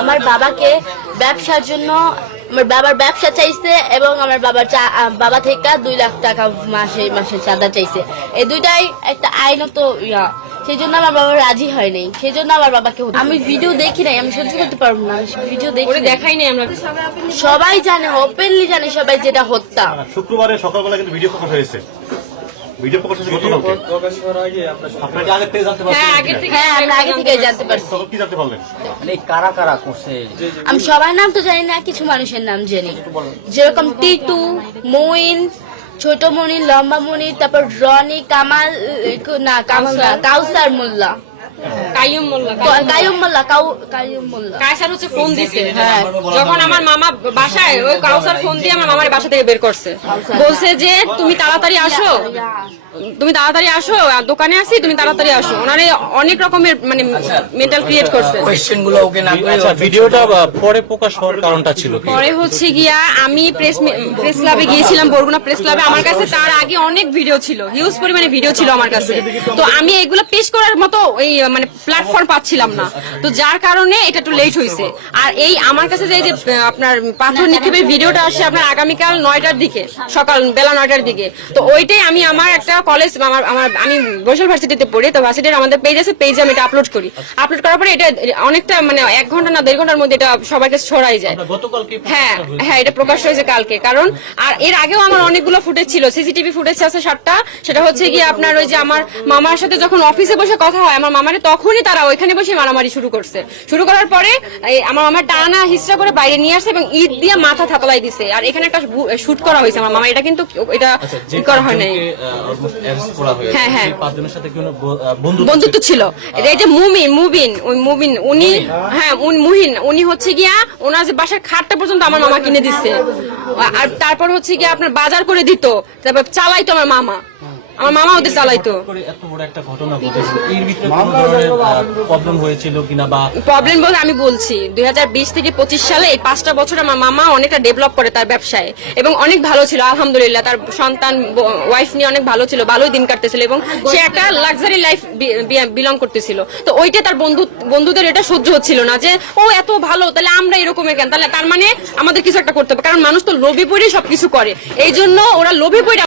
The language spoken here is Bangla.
আমার বাবাকে ব্যবসার জন্য আমার বাবার ব্যবসা চাইছে এবং আমার বাবা থেকে 2 লাখ টাকা মাসে মাসে চাঁদা চাইছে। এই দুইটাই একটা আইনত ইয়া, সেই জন্য আমার বাবা রাজি হয় নাই। সেই জন্য আমার বাবাকে আমি ভিডিও দেখি নাই, আমি সহ্য করতে পারবো না, ভিডিও দেখাই নাই। আমরা সবাই জানে, ওপেনলি জানে সবাই, যেটা হত্যা। শুক্রবারে সকালবেলা কিন্তু ভিডিও প্রকাশ হয়েছে। ভিডিও প্রকাশ হয়েছে গতকালকে। আপনারা কি আগে থেকে জানতে পারছেন? হ্যাঁ, আমরা আগে থেকে জানতে পারছি। তখন কি জানতে পারলেন? মানে কারা কারা করছে? আমি সবার নাম তো জানি না, কিছু মানুষের নাম জানি, যেরকম টিটু, মইন, ছোট মনি, লম্বা মনি, তারপর রনি, কামাল না কামাল না, কাউসার মোল্লা, কাইয়ুম মোল্লা। কায়সার হচ্ছে ফোন দিছে। হ্যাঁ, যখন আমার মামা বাসায়, ওই কাউসার ফোন দিয়ে আমার মামার বাসা থেকে বের করছে, বলছে যে তুমি তাড়াতাড়ি আসো, দোকানে আছি, তুমি তাড়াতাড়ি আসো। ওনারে অনেক রকমের মানে মেন্টাল ক্রিয়েট করছে। কোশ্চেন গুলো ওকে না করে আচ্ছা, ভিডিওটা পরে প্রকাশ হওয়ার কারণটা ছিল কি? পরে হচ্ছে গিয়া আমি প্রেস ক্লাবে গিয়েছিলাম, বরগুনা প্রেস ক্লাবে। আমার কাছে তার আগে অনেক ভিডিও ছিল, হিউজ পরিমাণে ভিডিও ছিল আমার কাছে। তো আমি এগুলো পেশ করার মতো এই মানে প্ল্যাটফর্ম পাচ্ছিলাম না, তো যার কারণে এটা একটু লেট হয়েছে। আর এই আমার কাছে যে আপনার পাথর নিক্ষেপের ভিডিওটা আসে আপনার আগামীকাল 9টার দিকে, সকাল বেলা 9টার দিকে। তো ওইটাই আমি আমার একটা কলেজ, আমি বরিশাল ভার্সিটিতে পড়ি, তো ভার্সিটির আমাদের পেজ আছে, পেজে আমি এটা আপলোড করি। আপলোড করার পরে এটা অনেকটা মানে 1 ঘন্টা না 1.5 ঘন্টার মধ্যে এটা সবাইকে ছড়াই যায়। হ্যাঁ, এটা প্রকাশ হয়েছে কালকে। কারণ আর এর আগেও আমার অনেকগুলো ফুটেজ ছিল, সিসিটিভি ফুটেজ আছে 7টা। সেটা হচ্ছে গিয়ে আপনার ওই যে আমার মামার সাথে যখন অফিসে বসে কথা হয়, আমার মামারে তখনই তারা ওইখানে বসে মারামারি শুরু করছে। শুরু করার পরে আমার মামার টানা হিস্ট্রা করে বাইরে নিয়ে আসছে এবং ইট দিয়ে মাথা থাতলাই দিছে। আর এখানে একটা শুট করা হয়েছে আমার মামা, এটা কিন্তু এটা করা হয় নাই। হ্যাঁ, বন্ধুত্ব ছিল। এই যে মুবিন উনি, হ্যাঁ মুহিন, উনি হচ্ছে গিয়া ওনার যে বাসার খাটটা পর্যন্ত আমার মামা কিনে দিচ্ছে। আর তারপর হচ্ছে গিয়া আপনার বাজার করে দিত, তারপর চালাইতো আমার মামা ওদের চালাইতো। এত বড় একটা ঘটনা ঘটেছে, এর ভিতরে কোনো ধরনের প্রবলেম হয়েছিল কিনা? বা প্রবলেম বলতে আমি বলছি 2020 থেকে 25 সালে এই 5টা বছর আমার মামা অনেকটা ডেভেলপ করে তার ব্যবসায় এবং অনেক ভালো ছিল আলহামদুলিল্লাহ। তার সন্তান ওয়াইফ নিয়ে অনেক ভালো ছিল, ভালোই দিন কাটতেছিল এবং সে একটা লাক্সারি লাইফ বিলং করতেছিল। তো ওইটা তার বন্ধুদের এটা সহ্য হচ্ছিল না যে ও এত ভালো, তাহলে আমরা এরকমের কেন, তাহলে তার মানে আমাদের কিছু একটা করতে হবে। কারণ মানুষ তো লোভে পড়ে সবকিছু করে, এই জন্য ওরা লোভে পড়ে